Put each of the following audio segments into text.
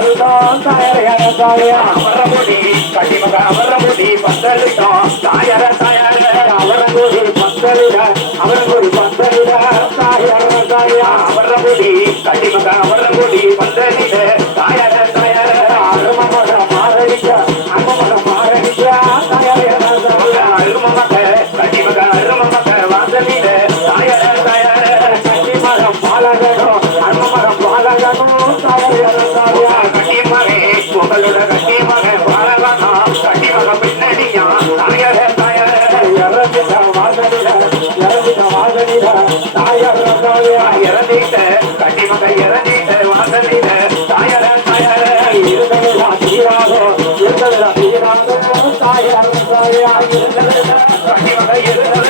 அவரங்கொடி பத்தாலுதான் தாயாரியா அவரமுடி கட்டிமக அவரமுடி பந்தலிட்டோம் தாயர தாயர அவரங்கொடி பத்தலுட வாசலிட தாயாரியா இறந்திட்ட கட்டிமக இறந்திட்ட வாசலிட தாயர தாயர இருந்ததுதான் தீராதோ இருந்ததுதான் தீராதோ தாயாரியா இருந்ததுதான் கட்டிமக இருந்ததுதான்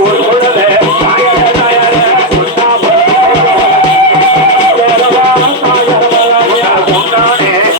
work.